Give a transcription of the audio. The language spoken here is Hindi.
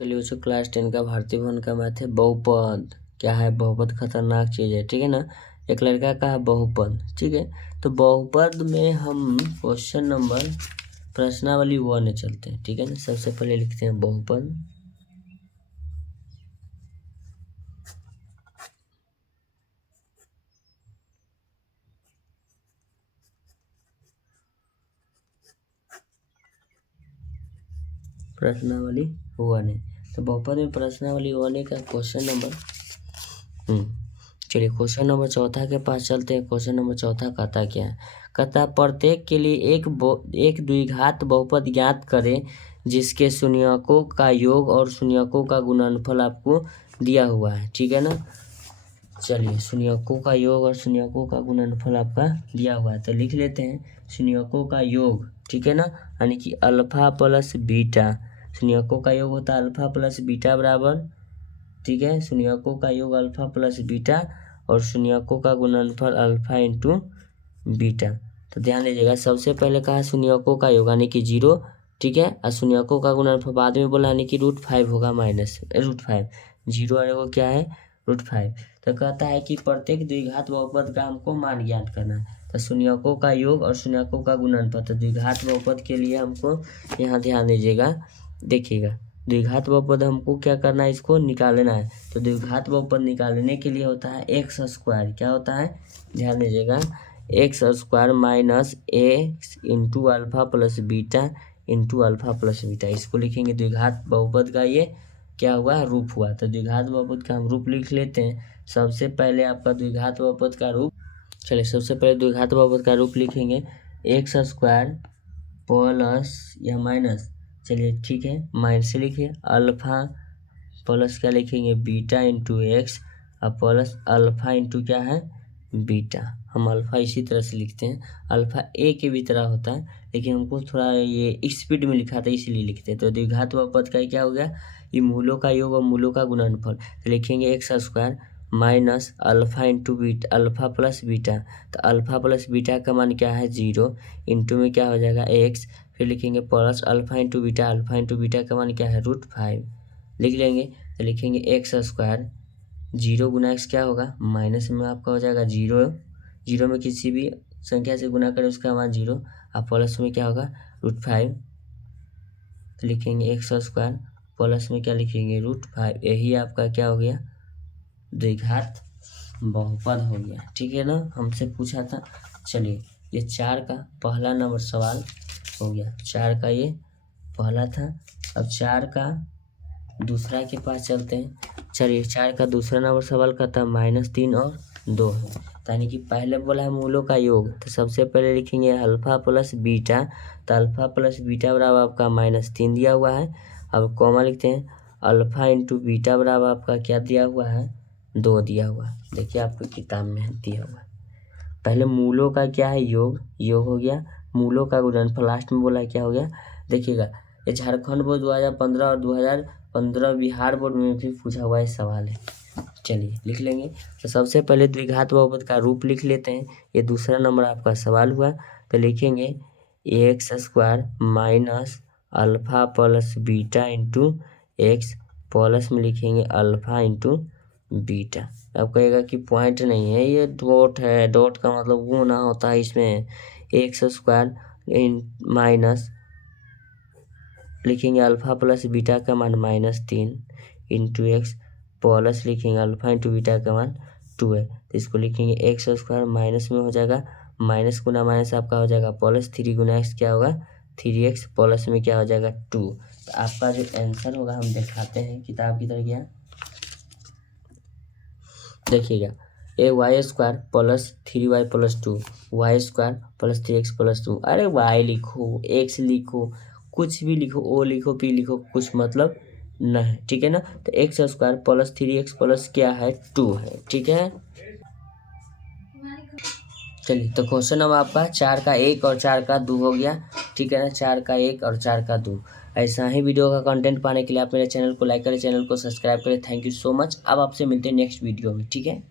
चलिए बच्चों, क्लास 10 का भारतीय भवन का मैथ है बहुपद। क्या है? बहुपद खतरनाक चीज है, ठीक है ना। एक लड़का का है बहुपद, ठीक है। तो बहुपद में हम क्वेश्चन नंबर प्रश्नावली 1 चलते हैं, ठीक है ना। सबसे पहले लिखते हैं बहुपद। प्रश्नावली 1 है, तो बहुपद में प्रश्नावली 1 का क्वेश्चन नंबर चलिए क्वेश्चन नंबर चौथा के पास चलते हैं। क्वेश्चन नंबर चौथा कहता क्या है? कहता प्रत्येक के लिए एक द्विघात बहुपद ज्ञात करें जिसके शून्यकों का योग और शून्यकों का गुणनफल आपको दिया हुआ है, ठीक है ना। चलिए शून्यकों का योग और शून्यकों का गुणनफल आपका दिया हुआ है, तो लिख लेते हैं शून्यकों का योग, ठीक है ना। यानी कि अल्फा प्लस बीटा, शून्यकों का योग होता है अल्फा प्लस बीटा बराबर, ठीक है। शून्यकों का योग अल्फा प्लस बीटा और शून्यकों का गुणनफल अल्फा इंटू बीटा। तो ध्यान दीजिएगा, सबसे पहले कहा शून्यकों का योग यानी कि 0, ठीक है। और शून्यकों का गुणनफल बाद में बोला यानी कि √5 होगा, माइनस √5। 0 और वो क्या है? √5। तो कहता है कि प्रत्येक द्विघात बहुपद का हमको मान ज्ञात करना है। तो शून्यकों का योग और शून्यकों का गुणनफल, तो द्विघात बहुपद के लिए हमको यहाँ ध्यान दीजिएगा, देखिएगा द्विघात बहुपद हमको क्या करना है, इसको निकालना है। तो द्विघात बहुपद निकालने के लिए होता है एक्स स्क्वायर, क्या होता है ध्यान दीजिएगा, x square minus x into alpha plus beta into alpha plus beta. इसको लिखेंगे द्विघात बहुपद का ये क्या हुआ, रूप हुआ। तो द्विघात बहुपद का हम रूप लिख लेते हैं। सबसे पहले आपका द्विघात बहुपद का रूप, चलिए सबसे पहले द्विघात बहुपद का रूप लिखेंगे एक्स स्क्वायर प्लस या माइनस, चलिए ठीक है माइनस से लिखिए, अल्फा प्लस क्या लिखेंगे बीटा इंटू एक्स और प्लस अल्फा इंटू क्या है बीटा। हम अल्फा इसी तरह से लिखते हैं, अल्फा ए के भी तरह होता है लेकिन हमको थोड़ा ये स्पीड में लिखा था इसलिए लिखते हैं। तो द्विघात बहुपद का क्या हो गया, ये मूलों का योग और मूलों का गुणनफल। तो लिखेंगे x square minus alpha into beta, alpha plus beta. तो अल्फा प्लस बीटा का मान क्या है 0, इंटू में क्या हो जाएगा एक्स, फिर लिखेंगे plus alpha into beta, alpha into beta का मान क्या है √5 लिख लेंगे। तो लिखेंगे एक्स स्क्वायर 0 गुना एक्स क्या होगा, माइनस में आपका हो जाएगा 0, 0 में किसी भी संख्या से गुना करें उसका मान 0, और प्लस में क्या होगा √5। तो लिखेंगे एक्स स्क्वायर प्लस में क्या लिखेंगे √5, यही आपका क्या हो गया द्विघात बहुपद हो गया, ठीक है ना। हमसे पूछा था, चलिए ये 4 का पहला नंबर सवाल हो गया, 4 का ये पहला था। अब 4 का दूसरा के पास चलते हैं। चलिए 4 का दूसरा नंबर सवाल का था -3 और 2 है, यानी कि पहले बोला है मूलों का योग। तो सबसे पहले लिखेंगे अल्फा प्लस बीटा, तो अल्फा प्लस बीटा बराबर आपका -3 दिया हुआ है। अब कॉमा लिखते हैं अल्फा इंटू बीटा बराबर आपका क्या दिया हुआ है 2 दिया हुआ है, देखिए आपको किताब में दिया हुआ है। पहले मूलों का क्या है योग, योग हो गया, मूलों का गुणनफल लास्ट में बोला है क्या हो गया, देखिएगा ये झारखंड बोर्ड 2015 और 2015 बिहार बोर्ड में भी पूछा हुआ है सवाल है। चलिए लिख लेंगे। तो सबसे पहले द्विघात बहुपद का रूप लिख लेते हैं, ये दूसरा नंबर आपका सवाल हुआ। तो लिखेंगे x square minus alpha plus beta into x, plus में लिखेंगे अल्फा इंटू बीटा। अब कहेगा कि पॉइंट नहीं है, ये डॉट है, डॉट का मतलब गुना होता है इसमें। एक्स स्क्वायर माइनस लिखेंगे अल्फा प्लस बीटा का मान -3 इंटू एक्स, प्लस लिखेंगे अल्फा इंटू बीटा का मान 2 है। तो इसको लिखेंगे एक्स स्क्वायर माइनस में हो जाएगा, माइनस गुना माइनस आपका हो जाएगा प्लस, 3 गुना एक्स क्या होगा 3x, प्लस में क्या हो जाएगा 2। तो आपका जो आंसर होगा हम दिखाते हैं किताब की तरह क्या, देखिएगा Y square plus 3y plus 2, Y square plus 3x plus 2। अरे वाई लिखो, एक्स लिखो, कुछ भी लिखो, ओ लिखो, पी लिखो, कुछ मतलब न है, ठीक है ना। तो x square plus 3x plus क्या है 2 है, ठीक है। चलिए तो क्वेश्चन नंबर आपका 4 का 1 और 4 का 2 हो गया, ठीक है ना। 4 का 1 और 4 का 2। ऐसा ही वीडियो का कंटेंट पाने के लिए आप मेरे चैनल को लाइक करें, चैनल को सब्सक्राइब करें। Thank you so much. अब आपसे मिलते हैं नेक्स्ट वीडियो में, ठीक है।